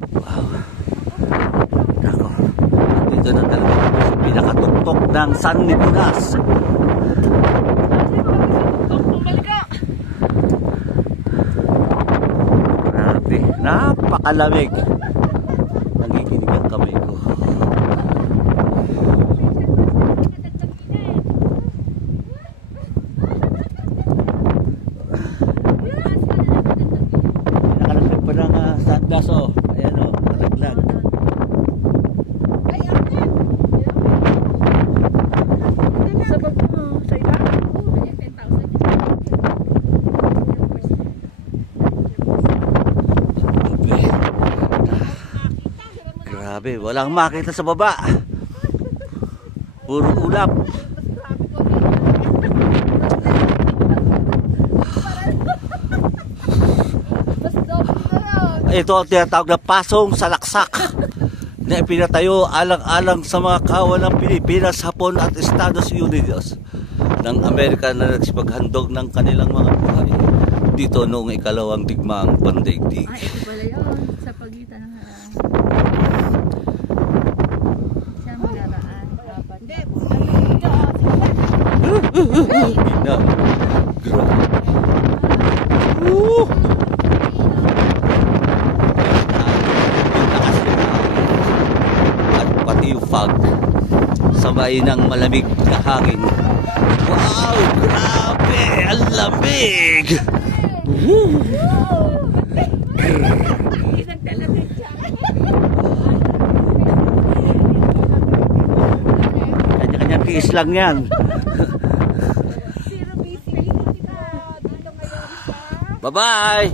Wow. Nako. Dito na talaga sa pinakatuktok ng San Nicolas. Grabe. Napakalamig. Nagiginig ang kamay ko. Nakalaglag pa ng sandals o. Ayan o, nakalaglag. Sa baba mo, sa iba? Grabe, walang makita sa baba. Puro ulap. Ito ang tinatawag na pasong salaksak na ipinatayo alang-alang sa mga kawalang Pilipinas, Hapon at Estados Unidos ng Amerika na nagsipaghandog ng kanilang mga buhay dito noong ikalawang digmaang pandaigdig. Ay, ito pala yun. Sa pagitan ng siya magaraan. Hindi. Na. Grabe. At pati yung fog sabay ng malamig na hangin. Wow! Grabe! Ang lamig! Kanya-kanya tiis lang yan. Bye-bye!